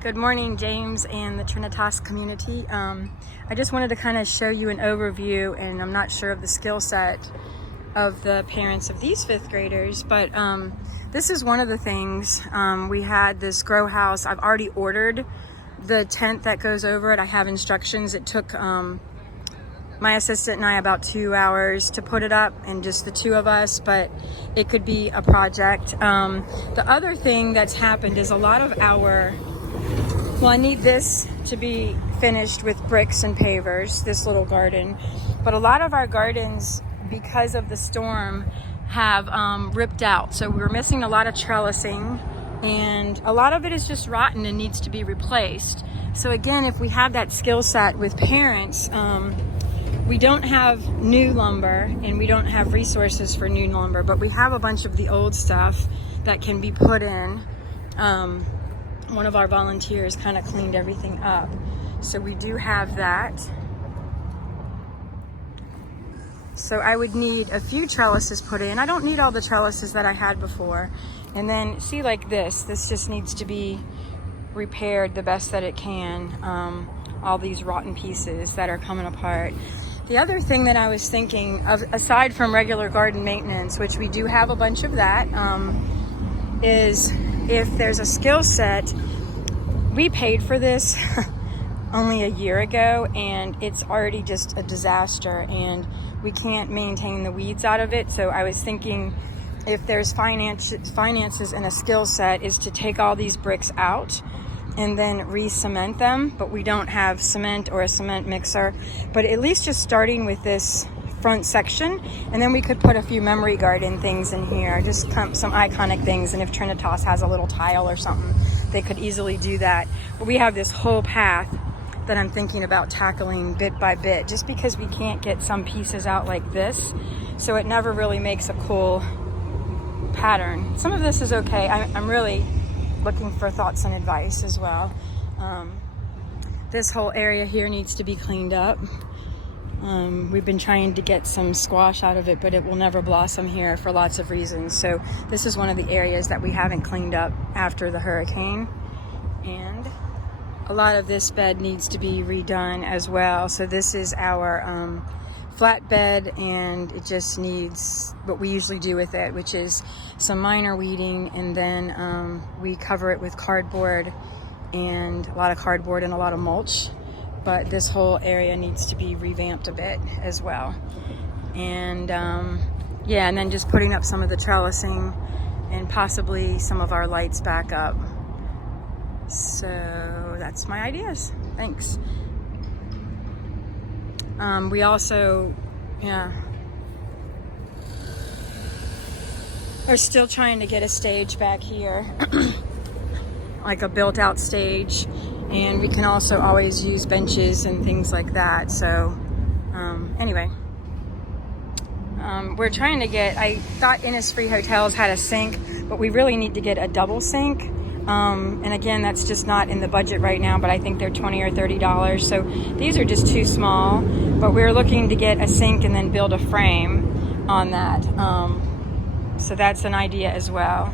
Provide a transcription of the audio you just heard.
Good morning, James and the Trinitas community. I just wanted to kind of show you an overview, and I'm not sure of the skill set of the parents of these fifth graders, but this is one of the things. We had this grow house. I've already ordered the tent that goes over it. I have instructions. It took my assistant and I about 2 hours to put it up, and just the two of us, but it could be a project. The other thing that's happened is a lot of our, well, I need this to be finished with bricks and pavers, this little garden, but a lot of our gardens, because of the storm, have ripped out. So we're missing a lot of trellising, and a lot of it is just rotten and needs to be replaced. So again, if we have that skill set with parents, we don't have new lumber and we don't have resources for new lumber, but we have a bunch of the old stuff that can be put in. One of our volunteers kind of cleaned everything up. So we do have that. So I would need a few trellises put in. I don't need all the trellises that I had before. And then see, like this just needs to be repaired the best that it can. All these rotten pieces that are coming apart. The other thing that I was thinking of, aside from regular garden maintenance, which we do have a bunch of that, is if there's a skill set. We paid for this only a year ago, and it's already just a disaster, and we can't maintain the weeds out of it. So I was thinking, if there's finances and a skill set, is to take all these bricks out and then re-cement them, but we don't have cement or a cement mixer. But at least just starting with this front section, and then we could put a few memory garden things in here, just some iconic things. And if Trinitas has a little tile or something, they could easily do that. But we have this whole path that I'm thinking about tackling bit by bit, just because we can't get some pieces out like this, so it never really makes a cool pattern. Some of this is okay. I'm really looking for thoughts and advice as well. This whole area here needs to be cleaned up. We've been trying to get some squash out of it, but it will never blossom here for lots of reasons. So this is one of the areas that we haven't cleaned up after the hurricane. And a lot of this bed needs to be redone as well. So this is our flat bed, and it just needs what we usually do with it, which is some minor weeding, and then we cover it with cardboard, and a lot of cardboard and a lot of mulch. But this whole area needs to be revamped a bit as well. And yeah, and then just putting up some of the trellising and possibly some of our lights back up. So that's my ideas. Thanks. We also, are still trying to get a stage back here, like a built out stage. And we can also always use benches and things like that. So anyway, we're trying to get, I thought Innisfree Hotels had a sink, but we really need to get a double sink. And again, that's just not in the budget right now, but I think they're $20 or $30. So these are just too small, but we're looking to get a sink and then build a frame on that. So that's an idea as well.